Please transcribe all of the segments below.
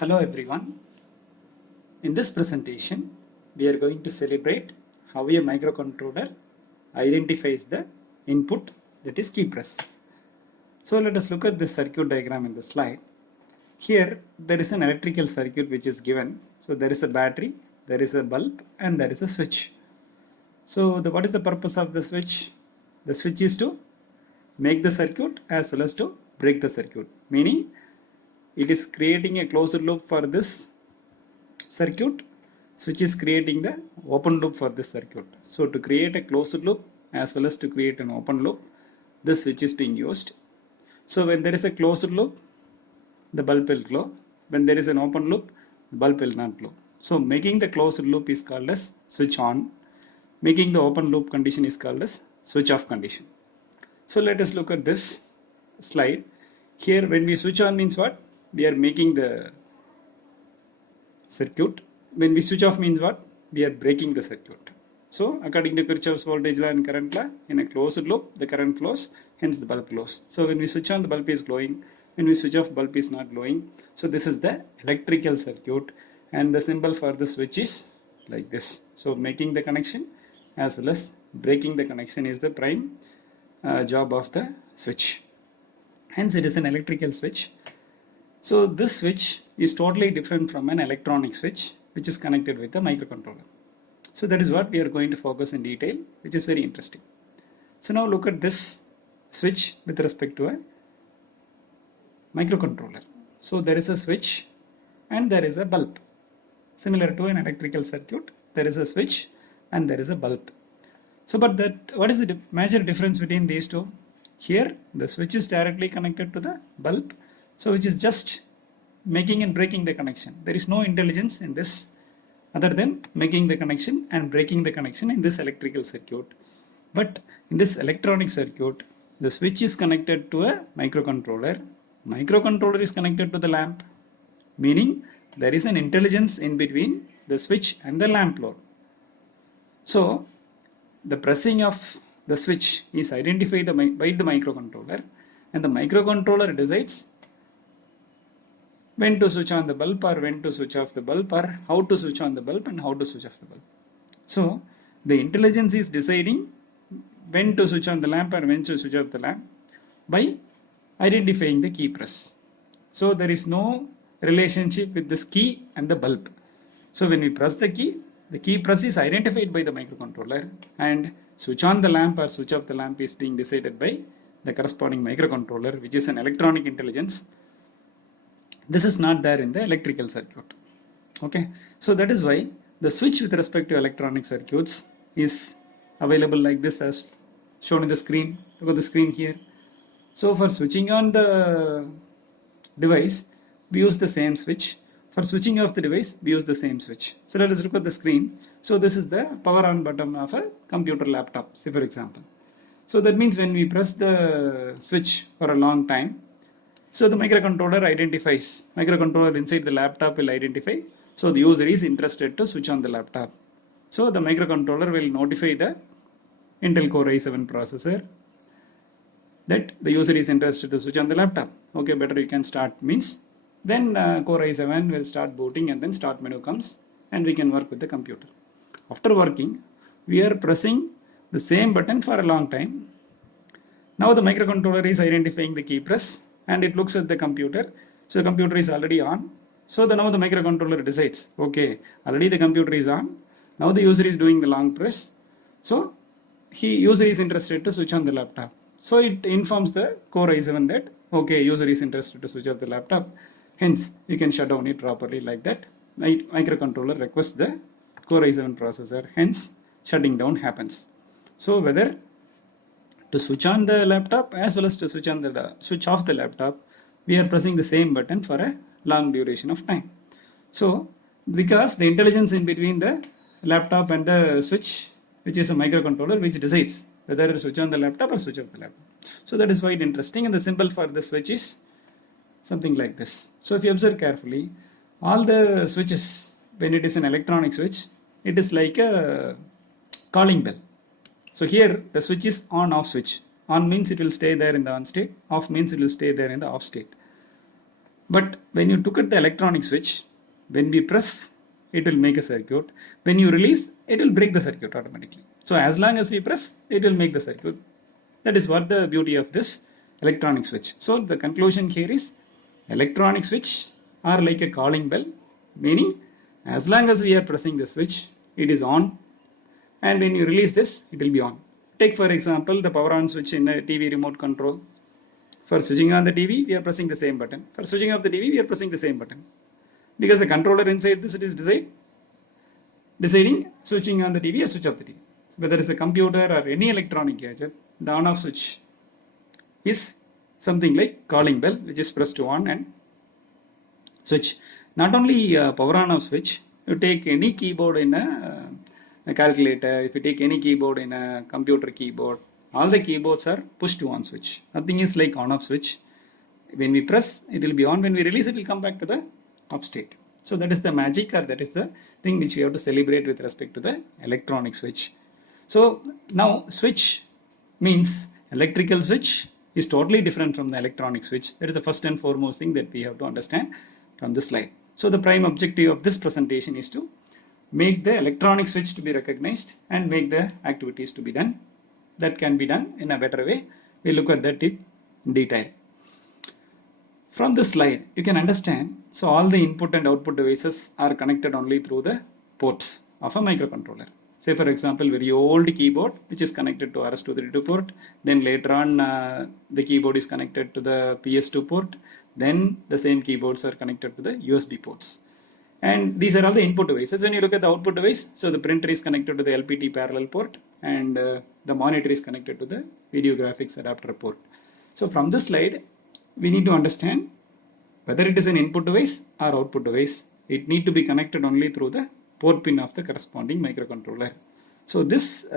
Hello everyone. In this presentation, we are going to celebrate how a microcontroller identifies the input, that is key press. So let us look at this circuit diagram in the slide. Here there is an electrical circuit which is given. So there is a battery, there is a bulb and there is a switch. So what is the purpose of the switch? The switch is to make the circuit as well as to break the circuit, meaning it is creating a closed loop for this circuit, switch is creating the open loop for this circuit. So to create a closed loop as well as to create an open loop, this switch is being used. So when there is a closed loop, the bulb will glow. When there is an open loop, the bulb will not glow. So making the closed loop is called as switch on. Making the open loop condition is called as switch off condition. So let us look at this slide. Here when we switch on means what? We are making the circuit. When we switch off means what? We are breaking the circuit. So according to Kirchhoff's voltage law and current law, in a closed loop the current flows, hence the bulb glows. So when we switch on, the bulb is glowing. When we switch off, bulb is not glowing. So this is the electrical circuit, and the symbol for the switch is like this. So making the connection as well as breaking the connection is the prime job of the switch. Hence it is an electrical switch. So this switch is totally different from an electronic switch which is connected with a microcontroller. So that is what we are going to focus in detail, which is very interesting. So now look at this switch with respect to a microcontroller. So there is a switch and there is a bulb. Similar to an electrical circuit, there is a switch and there is a bulb. So but what is the major difference between these two? Here the switch is directly connected to the bulb, so which is just making and breaking the connection. There is no intelligence in this other than making the connection and breaking the connection in this electrical circuit. But in this electronic circuit, the switch is connected to a microcontroller. Microcontroller is connected to the lamp, meaning there is an intelligence in between the switch and the lamp load. So the pressing of the switch is identified by the microcontroller, and the microcontroller decides when to switch on the bulb or when to switch off the bulb, or how to switch on the bulb and how to switch off the bulb. So the intelligence is deciding when to switch on the lamp or when to switch off the lamp by identifying the key press. So there is no relationship with this key and the bulb. So when we press the key press is identified by the microcontroller, and switch on the lamp or switch off the lamp is being decided by the corresponding microcontroller, which is an electronic intelligence. This is not there in the electrical circuit. Okay, so that is why the switch with respect to electronic circuits is available like this as shown in the screen. Look at the screen here. So for switching on the device, we use the same switch. For switching off the device, we use the same switch. So let us look at the screen. So this is the power on button of a computer laptop, say for example. So that means when we press the switch for a long time, so the microcontroller inside the laptop will identify. So the user is interested to switch on the laptop. So the microcontroller will notify the Intel Core i7 processor that the user is interested to switch on the laptop. Okay, better you can start means then Core i7 will start booting, and then start menu comes and we can work with the computer. After working, we are pressing the same button for a long time. Now the microcontroller is identifying the key press and it looks at the computer. So the computer is already on. So now the microcontroller decides, okay, already the computer is on. Now the user is doing the long press. So user is interested to switch on the laptop. So it informs the Core i7 that, okay, user is interested to switch off the laptop. Hence, you can shut down it properly like that. Microcontroller requests the Core i7 processor. Hence, shutting down happens. So whether to switch on the laptop as well as to switch off the laptop, we are pressing the same button for a long duration of time. So because the intelligence in between the laptop and the switch, which is a microcontroller, which decides whether to switch on the laptop or switch off the laptop. So that is quite interesting, and the symbol for the switch is something like this. So if you observe carefully, all the switches, when it is an electronic switch, it is like a calling bell. So here the switch is on off switch. On means it will stay there in the on state, off means it will stay there in the off state. But when you look at the electronic switch, when we press, it will make a circuit. When you release, it will break the circuit automatically. So as long as we press, it will make the circuit. That is what the beauty of this electronic switch. So the conclusion here is electronic switch are like a calling bell, meaning as long as we are pressing the switch, it is on, and when you release this, it will be on. Take for example the power on switch in a TV remote control. For switching on the TV, we are pressing the same button. For switching off the TV, we are pressing the same button. Because the controller inside this, it is deciding switching on the TV or switch off the TV. So whether it's a computer or any electronic gadget, the on off switch is something like calling bell, which is pressed to on and switch. Not only power on off switch, you take any keyboard in a calculator, if you take any keyboard in a computer keyboard, all the keyboards are push to on switch. Nothing is like on off switch. When we press, it will be on. When we release, it will come back to the off state. So that is the magic, or that is the thing which we have to celebrate with respect to the electronic switch. So now switch means electrical switch is totally different from the electronic switch. That is the first and foremost thing that we have to understand from this slide. So the prime objective of this presentation is to make the electronic switch to be recognized and make the activities to be done. That can be done in a better way. We'll look at that in detail. From this slide, you can understand, so all the input and output devices are connected only through the ports of a microcontroller. Say for example, very old keyboard which is connected to RS-232 port, then later on the keyboard is connected to the PS2 port, then the same keyboards are connected to the USB ports. And these are all the input devices. When you look at the output device, so the printer is connected to the LPT parallel port, and the monitor is connected to the video graphics adapter port. So from this slide, we need to understand whether it is an input device or output device, it need to be connected only through the port pin of the corresponding microcontroller. So this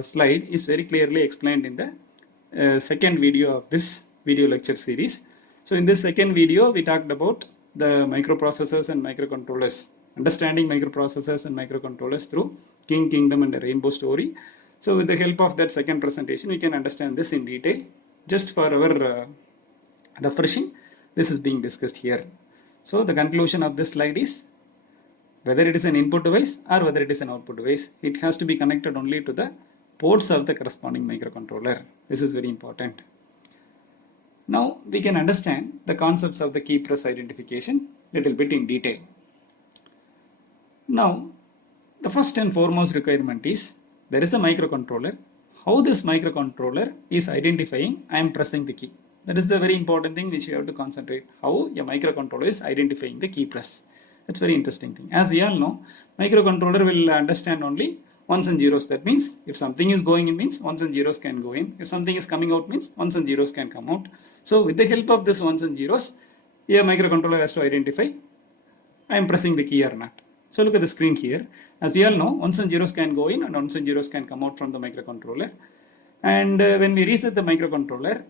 slide is very clearly explained in the second video of this video lecture series. So in this second video, we talked about the microprocessors and microcontrollers, understanding microprocessors and microcontrollers through King, Kingdom and a Rainbow Story. So with the help of that second presentation, we can understand this in detail. Just for our refreshing, this is being discussed here. So the conclusion of this slide is, whether it is an input device or whether it is an output device, it has to be connected only to the ports of the corresponding microcontroller. This is very important. Now we can understand the concepts of the key press identification little bit in detail. Now the first and foremost requirement is, there is the microcontroller. How this microcontroller is identifying I am pressing the key. That is the very important thing which you have to concentrate. How a microcontroller is identifying the key press. It's very interesting thing. As we all know, microcontroller will understand only ones and zeros. That means if something is going in, means ones and zeros can go in. If something is coming out, means ones and zeros can come out. So with the help of this ones and zeros, a microcontroller has to identify I am pressing the key or not. So look at the screen here. As we all know, ones and zeros can go in and ones and zeros can come out from the microcontroller. And when we reset the microcontroller,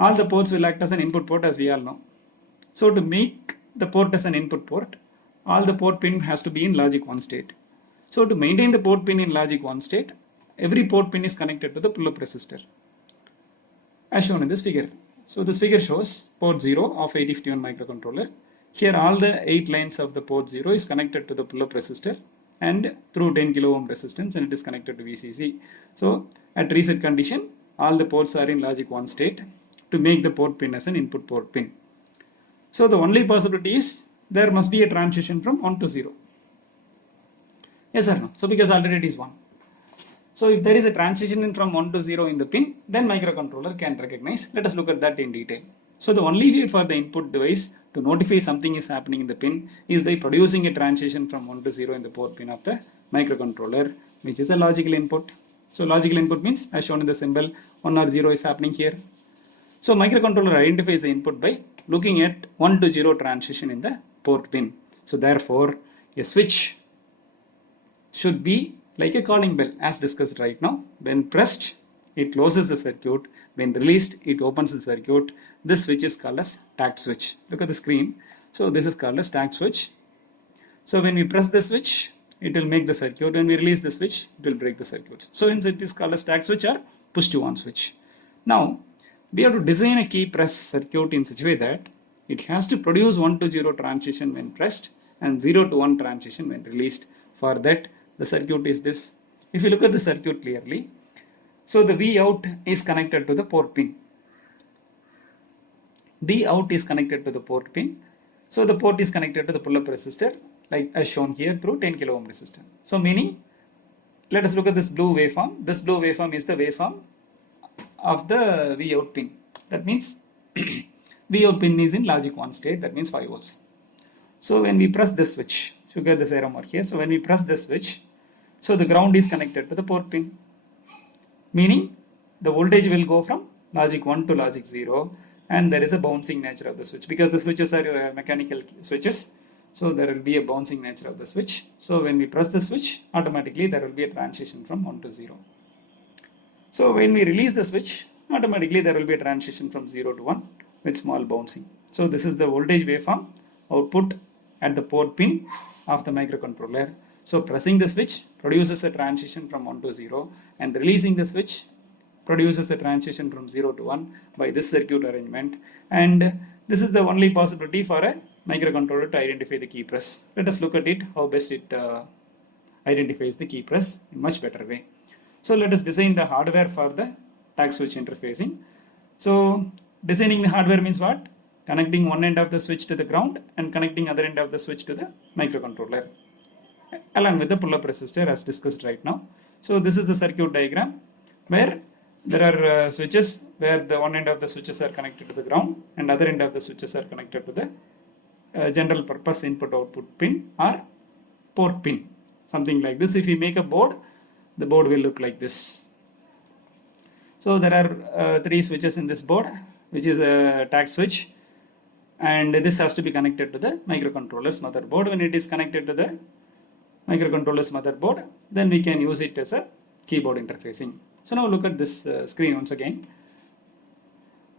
all the ports will act as an input port, as we all know. So to make the port as an input port, all the port pin has to be in logic 1 state. So to maintain the port pin in logic 1 state, every port pin is connected to the pull-up resistor, as shown in this figure. So this figure shows port 0 of 8051 microcontroller. Here all the 8 lines of the port 0 is connected to the pull-up resistor and through 10 kilo ohm resistance, and it is connected to VCC. So at reset condition, all the ports are in logic 1 state to make the port pin as an input port pin. So the only possibility is there must be a transition from 1 to 0. Yes or no? So because already it is 1. So if there is a transition from 1 to 0 in the pin, then microcontroller can recognize. Let us look at that in detail. So the only way for the input device to notify something is happening in the pin is by producing a transition from 1 to 0 in the port pin of the microcontroller, which is a logical input. So logical input means, as shown in the symbol, 1 or 0 is happening here. So microcontroller identifies the input by looking at 1 to 0 transition in the port pin. So therefore, a switch should be like a calling bell, as discussed right now. When pressed, it closes the circuit. When released, it opens the circuit. This switch is called as TACT switch. Look at the screen. So this is called as TACT switch. So when we press the switch, it will make the circuit. When we release the switch, it will break the circuit. So hence it is called as TACT switch or push to on switch. Now we have to design a key press circuit in such a way that it has to produce 1 to 0 transition when pressed and 0 to 1 transition when released. For that, the circuit is this. If you look at the circuit clearly, so the V out is connected to the port pin. V out is connected to the port pin. So the port is connected to the pull-up resistor, like as shown here, through 10 kilo ohm resistor. So meaning, let us look at this blue waveform. This blue waveform is the waveform of the V out pin. That means V out pin is in logic 1 state, that means 5 volts. So when we press this switch, you get this arrow mark here. So when we press this switch, so the ground is connected to the port pin. Meaning the voltage will go from logic 1 to logic 0, and there is a bouncing nature of the switch because the switches are mechanical switches. So there will be a bouncing nature of the switch. So when we press the switch, automatically there will be a transition from 1 to 0. So when we release the switch, automatically there will be a transition from 0 to 1 with small bouncing. So this is the voltage waveform output at the port pin of the microcontroller. So pressing the switch produces a transition from 1 to 0, and releasing the switch produces a transition from 0 to 1 by this circuit arrangement. And this is the only possibility for a microcontroller to identify the key press. Let us look at it, how best it identifies the key press in much better way. So let us design the hardware for the TACT switch interfacing. So designing the hardware means what? Connecting one end of the switch to the ground and connecting other end of the switch to the microcontroller, along with the pull-up resistor as discussed right now. So this is the circuit diagram where there are switches where the one end of the switches are connected to the ground and other end of the switches are connected to the general purpose input output pin or port pin, something like this. If we make a board, the board will look like this. So there are 3 switches in this board, which is a TACT switch, and this has to be connected to the microcontroller's motherboard. When it is connected to the microcontroller's motherboard, then we can use it as a keyboard interfacing. So now look at this screen once again.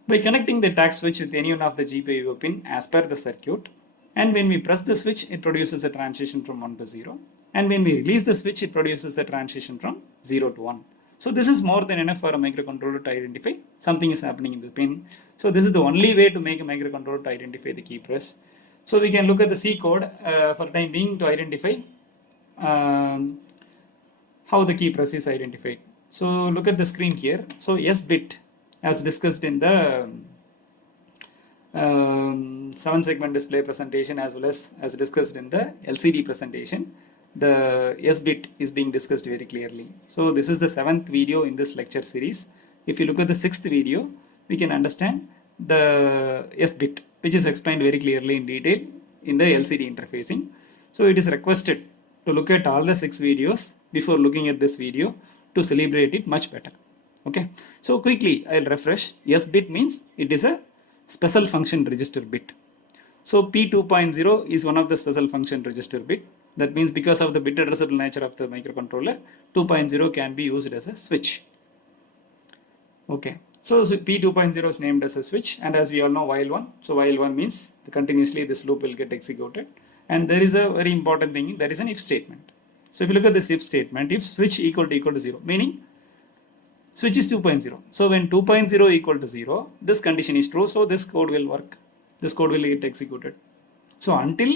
By connecting the TACT switch with any one of the GPIO pin as per the circuit, and when we press the switch, it produces a transition from 1 to 0, and when we release the switch, it produces a transition from 0 to 1. So this is more than enough for a microcontroller to identify something is happening in the pin. So this is the only way to make a microcontroller to identify the key press. So we can look at the C code for the time being to identify how the key press is identified. So look at the screen here. So S bit, as discussed in the 7-segment display presentation as well as discussed in the LCD presentation, the S bit is being discussed very clearly. So this is the 7th video in this lecture series. If you look at the 6th video, we can understand the S bit, which is explained very clearly in detail in the LCD interfacing. So it is requested to look at all the 6 videos before looking at this video to celebrate it much better. Okay, so quickly I'll refresh. S bit means it is a special function register bit. So P2.0 is one of the special function register bit. That means because of the bit addressable nature of the microcontroller, 2.0 can be used as a switch. Okay, so P2.0 is named as a switch, and as we all know, while 1. So while 1 means continuously this loop will get executed, and there is a very important thing, there is an if statement. So if you look at this if statement, if switch equal to 0, meaning switch is 2.0. So when 2.0 equal to 0, this condition is true, so this code will work. This code will get executed. So until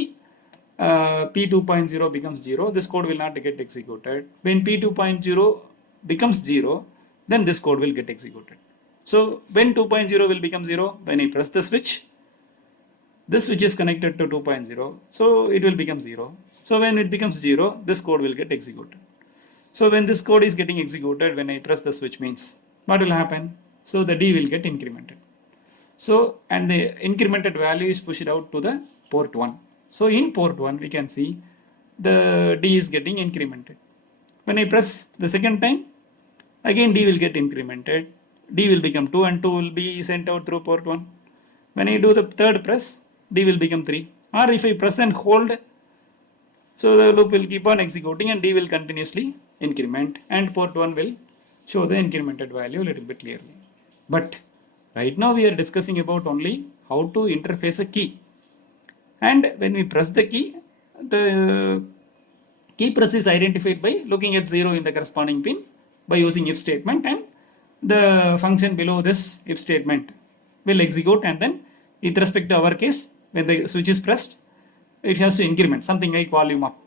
P2.0 becomes 0, this code will not get executed. When P2.0 becomes 0, then this code will get executed. So when 2.0 will become 0, when I press the switch, this switch is connected to 2.0, so it will become 0. So when it becomes 0, this code will get executed. So when this code is getting executed, when I press the switch means, what will happen? So the D will get incremented. So, and the incremented value is pushed out to the port 1. So in port 1, we can see the D is getting incremented. When I press the second time, again D will get incremented. D will become 2 and 2 will be sent out through port 1. When I do the third press, D will become 3. Or if I press and hold, so the loop will keep on executing and D will continuously increment, and port 1 will show the incremented value a little bit clearly. But right now we are discussing about only how to interface a key. And when we press the key, the key press is identified by looking at 0 in the corresponding pin by using if statement, and the function below this if statement will execute, and then with respect to our case, when the switch is pressed, it has to increment something like volume up.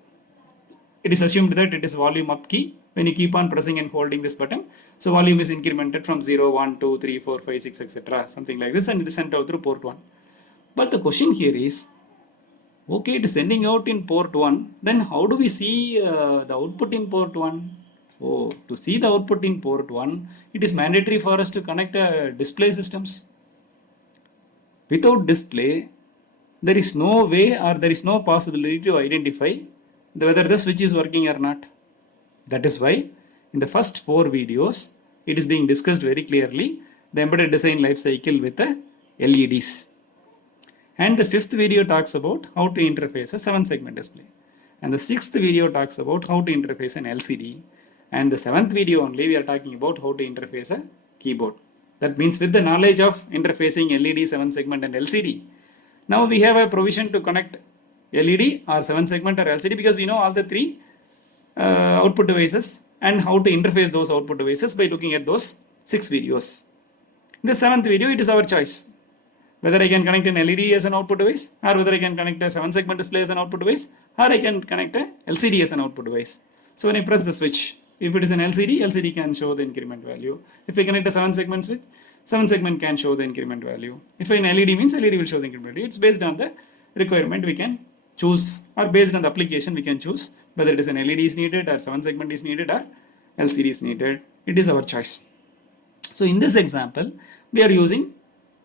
It is assumed that it is volume up key when you keep on pressing and holding this button. So volume is incremented from 0, 1, 2, 3, 4, 5, 6, etc. Something like this, and it is sent out through port 1. But the question here is, okay, it is sending out in port 1, then how do we see the output in port 1? Oh, to see the output in port 1, it is mandatory for us to connect display systems. Without display, there is no way or there is no possibility to identify whether the switch is working or not. That is why in the first 4 videos, it is being discussed very clearly, the embedded design life cycle with the LEDs. And the 5th video talks about how to interface a 7-segment display. And the 6th video talks about how to interface an LCD. And the 7th video only we are talking about how to interface a keyboard. That means with the knowledge of interfacing LED, 7-segment and LCD, now we have a provision to connect LED or 7-segment or LCD because we know all the 3 output devices and how to interface those output devices by looking at those 6 videos. In the 7th video, it is our choice whether I can connect an LED as an output device, or whether I can connect a 7-segment display as an output device, or I can connect a LCD as an output device. So when I press the switch, if it is an LCD, LCD can show the increment value. If I connect a 7-segment switch, 7-segment can show the increment value. If an LED means LED will show the increment value. It's based on the requirement we can choose, or based on the application we can choose whether it is an LED is needed, or 7-segment is needed, or LCD is needed. It is our choice. So in this example, we are using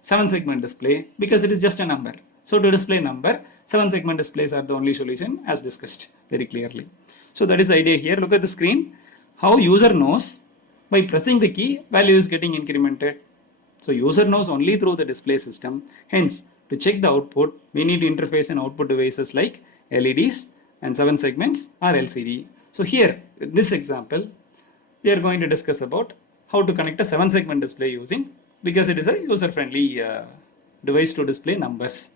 7-segment display because it is just a number. So to display number, 7-segment displays are the only solution as discussed very clearly. So that is the idea here. Look at the screen. How user knows by pressing the key, value is getting incremented. So user knows only through the display system. Hence, to check the output, we need to interface an output devices like LEDs and 7 segments or LCD. So here, in this example, we are going to discuss about how to connect a 7-segment display using, because it is a user-friendly device to display numbers.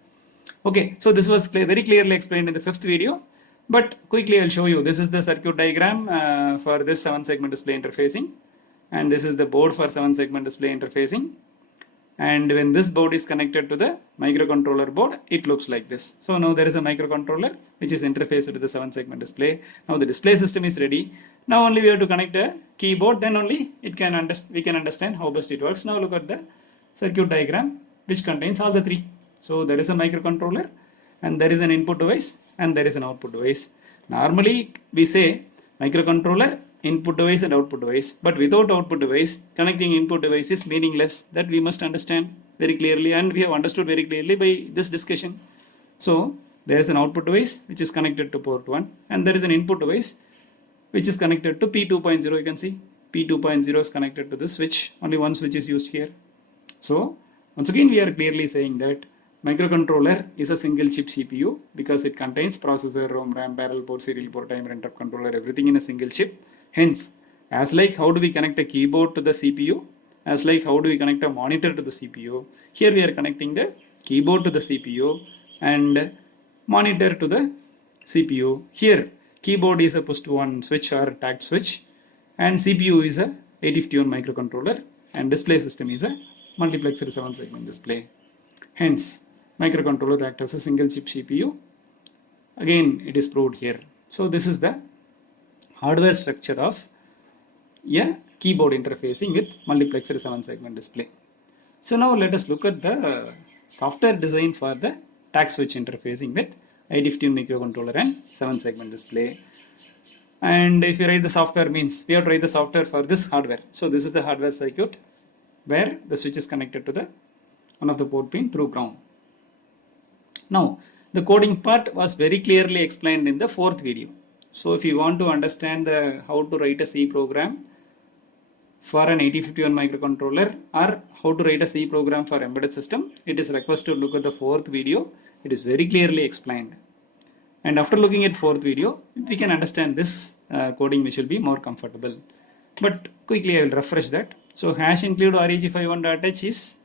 Okay, so this was very clearly explained in the 5th video, but quickly I'll show you. This is the circuit diagram for this 7-segment display interfacing, and this is the board for 7-segment display interfacing. And when this board is connected to the microcontroller board, it looks like this. So now there is a microcontroller which is interfaced to the 7-segment display. Now the display system is ready. Now only we have to connect a keyboard, then only we can understand how best it works. Now look at the circuit diagram which contains all the 3. So there is a microcontroller, and there is an input device, and there is an output device. Normally we say microcontroller, input device and output device, but without output device, connecting input device is meaningless. That we must understand very clearly, and we have understood very clearly by this discussion. So there is an output device which is connected to port 1, and there is an input device which is connected to P2.0. You can see P2.0 is connected to this switch. Only one switch is used here. So once again we are clearly saying that microcontroller is a single chip CPU because it contains processor, ROM, RAM, parallel port, serial port, timer, interrupt controller, everything in a single chip. Hence, as like how do we connect a keyboard to the CPU, as like how do we connect a monitor to the CPU, here we are connecting the keyboard to the CPU and monitor to the CPU. Here keyboard is a push-to-1 switch or TACT switch, and CPU is a 8051 microcontroller, and display system is a multiplexed 7-segment display. Hence, microcontroller acts as a single chip CPU. Again, it is proved here. So this is the hardware structure of a keyboard interfacing with multiplexed 7-segment display. So now let us look at the software design for the TACT switch interfacing with 8051 microcontroller and 7-segment display. And if you write the software means, we have to write the software for this hardware. So this is the hardware circuit where the switch is connected to the one of the port pin through ground. Now the coding part was very clearly explained in the 4th video. So if you want to understand how to write a C program for an 8051 microcontroller, or how to write a C program for embedded system, it is requested to look at the 4th video. It is very clearly explained. And after looking at 4th video, we can understand this coding which will be more comfortable. But quickly I will refresh that. So hash include reg51.h is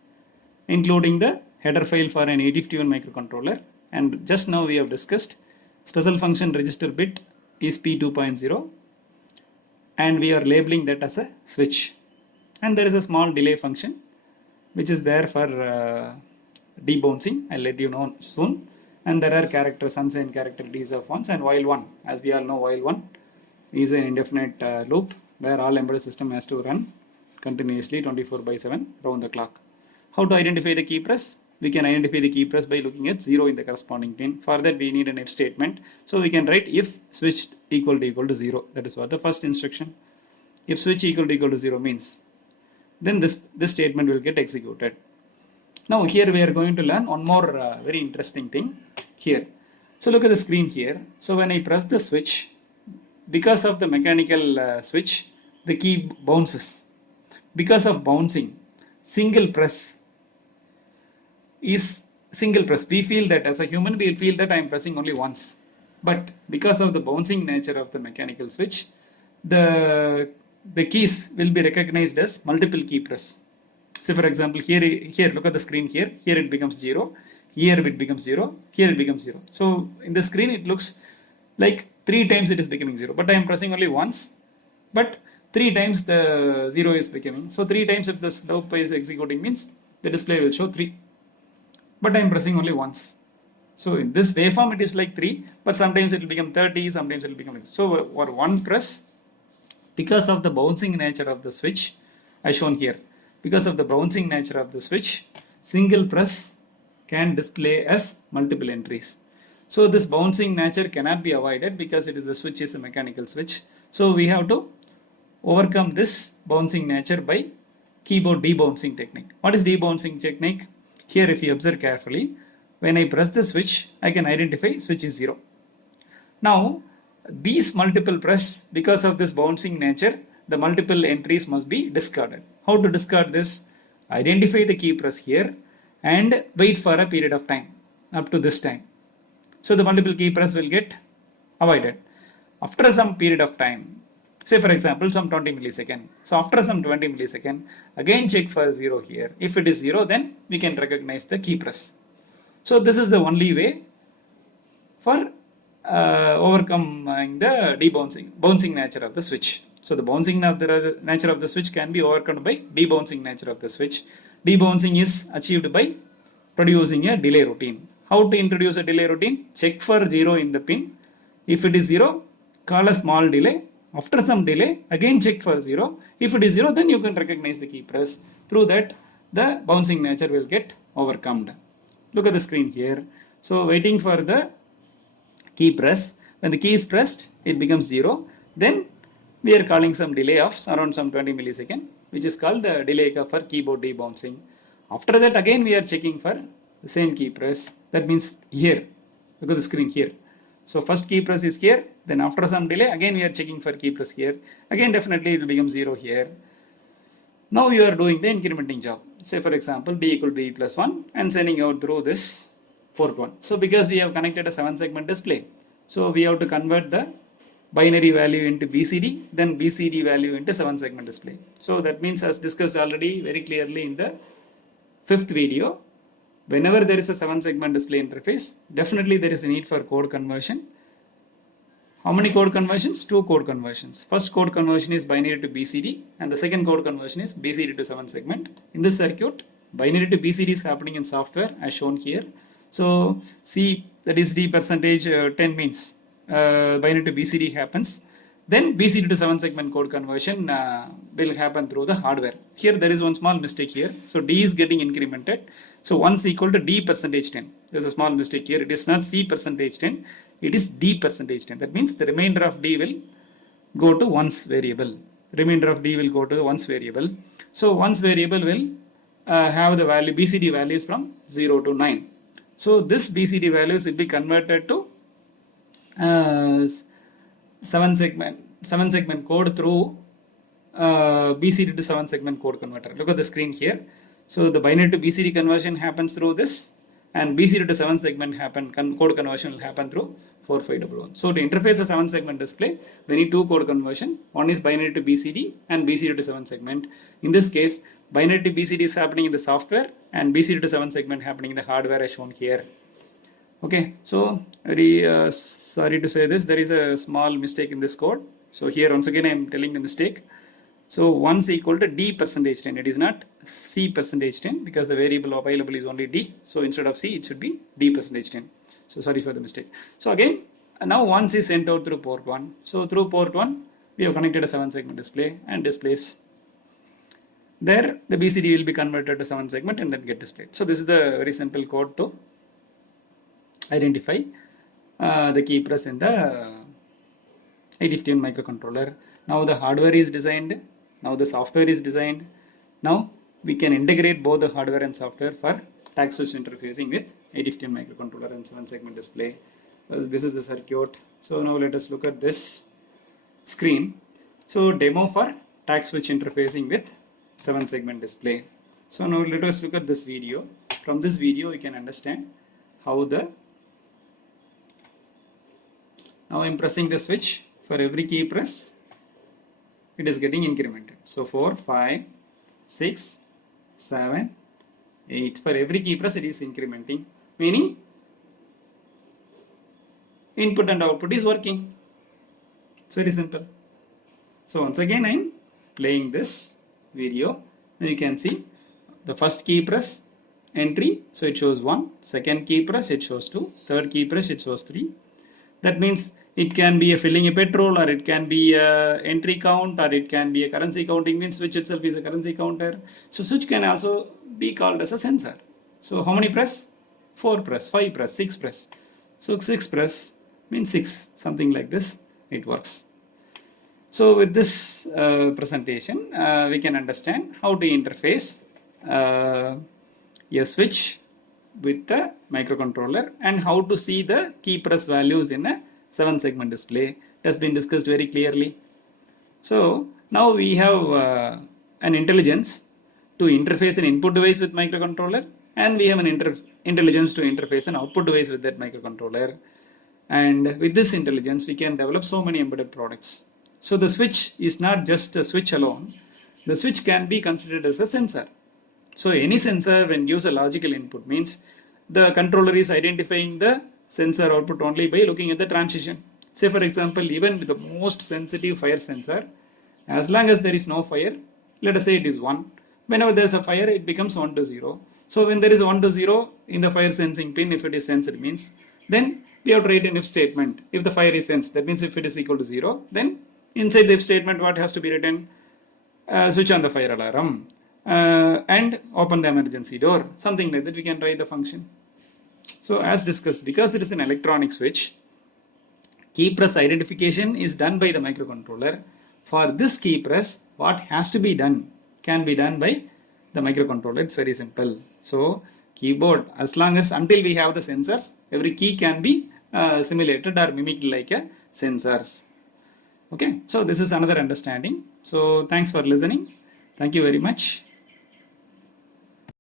including the header file for an 8051 microcontroller. And just now we have discussed special function register bit is P2.0, and we are labeling that as a switch. And there is a small delay function which is there for debouncing. I'll let you know soon. And there are characters, unsigned character D's of ones, and while one, as we all know, while one is an indefinite loop where all embedded system has to run continuously 24/7 round the clock. How to identify the key press? We can identify the key press by looking at 0 in the corresponding pin. For that we need an if statement. So we can write if switch equal to 0. That is what the first instruction. If switch equal to 0 means, then this statement will get executed. Now here we are going to learn one more very interesting thing here. So look at the screen here. So when I press the switch, because of the mechanical switch, the key bounces. Because of bouncing, single press is single press. We feel that as a human, we feel that I am pressing only once. But because of the bouncing nature of the mechanical switch, the keys will be recognized as multiple key press. So for example, here look at the screen here. Here it becomes 0. Here it becomes 0. Here it becomes 0. So in the screen it looks like 3 times it is becoming 0. But I am pressing only once. But 3 times the 0 is becoming. So 3 times if this loop is executing means the display will show 3. But I am pressing only once. So in this waveform it is like 3. But sometimes it will become 30. Sometimes it will become like. So for one press, because of the bouncing nature of the switch, as shown here. Because of the bouncing nature of the switch, single press can display as multiple entries. So this bouncing nature cannot be avoided because the switch is a mechanical switch. So we have to overcome this bouncing nature by keyboard debouncing technique. What is debouncing technique? Here if you observe carefully, when I press the switch, I can identify switch is 0. Now these multiple press, because of this bouncing nature, the multiple entries must be discarded. How to discard this? Identify the key press here and wait for a period of time up to this time. So the multiple key press will get avoided. After some period of time, say for example some 20 milliseconds. So after some 20 milliseconds, again check for 0 here. If it is 0, then we can recognize the key press. So this is the only way for overcoming the bouncing nature of the switch. So the bouncing nature of the switch can be overcome by debouncing nature of the switch. Debouncing is achieved by producing a delay routine. How to introduce a delay routine? Check for 0 in the pin. If it is 0, call a small delay. After some delay, again check for 0. If it is 0, then you can recognize the key press. Through that, the bouncing nature will get overcome. Look at the screen here. So waiting for the key press. When the key is pressed, it becomes 0. Then we are calling some delay of around some 20 milliseconds, which is called the delay for keyboard debouncing. After that, again we are checking for the same key press. That means here. Look at the screen here. So first key press is here. Then after some delay, again we are checking for key press here. Again definitely it will become 0 here. Now you are doing the incrementing job. Say for example, D equal to D plus 1 and sending out through this port 1. So because we have connected a 7-segment display, so we have to convert the binary value into BCD, then BCD value into 7-segment display. So that means, as discussed already very clearly in the 5th video, whenever there is a 7-segment display interface, definitely there is a need for code conversion. How many code conversions? 2 code conversions. First code conversion is binary to BCD and the second code conversion is BCD to 7-segment. In this circuit, binary to BCD is happening in software as shown here. So C, that is D percentage 10 means binary to BCD happens. Then BCD to 7-segment code conversion will happen through the hardware. Here there is one small mistake here. So D is getting incremented. So 1 is equal to D percentage 10. There is a small mistake here. It is not C percentage 10. It is D percentage 10. That means the remainder of D will go to 1's variable. Remainder of D will go to 1's variable. So 1's variable will have the value BCD values from 0 to 9. So this BCD values will be converted to 7-segment code through BCD to 7-segment code converter. Look at the screen here. So the binary to BCD conversion happens through this, and BCD to 7-segment code conversion will happen through 4511. So to interface a 7-segment display, we need 2 code conversion. One is binary to BCD and BCD to 7-segment. In this case, binary to BCD is happening in the software and BCD to 7-segment happening in the hardware as shown here. Okay, so very sorry to say this, there is a small mistake in this code. So here once again I am telling the mistake. So 1 is equal to D percentage 10. It is not C percentage 10 because the variable available is only D. So instead of C, it should be D percentage 10. So sorry for the mistake. So again, now 1 is sent out through port 1. So through port 1, we have connected a 7 segment display and displays. There, the BCD will be converted to 7 segment and then get displayed. So this is the very simple code to identify the key press in the IDENTIFIES microcontroller. Now the hardware is designed. Now the software is designed. Now we can integrate both the hardware and software for TACT switch interfacing with IDENTIFIES microcontroller and 7 segment display. This is the circuit. So now let us look at this screen. So demo for TACT switch interfacing with 7 segment display. So now let us look at this video. From this video, we can understand how now I'm pressing the switch. For every key press, it is getting incremented. So 4, 5, 6, 7, 8. For every key press, it is incrementing, meaning input and output is working. It's very simple. So once again, I'm playing this video. Now you can see the first key press entry, so it shows 1. Second key press, it shows 2. Third key press, it shows 3. That means it can be a filling a petrol, or it can be a entry count, or it can be a currency counting, means switch itself is a currency counter. So switch can also be called as a sensor. So how many press? 4 press, 5 press, 6 press. So 6 press means 6, something like this, it works. So with this presentation, we can understand how to interface a switch with the microcontroller and how to see the key press values in a 7 segment display. It has been discussed very clearly. So now we have an intelligence to interface an input device with microcontroller, and we have an intelligence to interface an output device with that microcontroller. And with this intelligence, we can develop so many embedded products. So the switch is not just a switch alone. The switch can be considered as a sensor. So any sensor, when gives a logical input, means the controller is identifying the sensor output only by looking at the transition. Say for example, even with the most sensitive fire sensor, as long as there is no fire, let us say it is 1. Whenever there is a fire, it becomes 1 to 0. So when there is 1 to 0 in the fire sensing pin, if it is sensed, means then we have to write an if statement. If the fire is sensed, that means if it is equal to 0, then inside the if statement, what has to be written? Switch on the fire alarm and open the emergency door. Something like that, we can write the function. So as discussed, because it is an electronic switch, key press identification is done by the microcontroller. For this key press, what has to be done can be done by the microcontroller. It's very simple. So keyboard, as long as until we have the sensors, every key can be simulated or mimicked like a sensors. Okay, so this is another understanding. So thanks for listening. Thank you very much.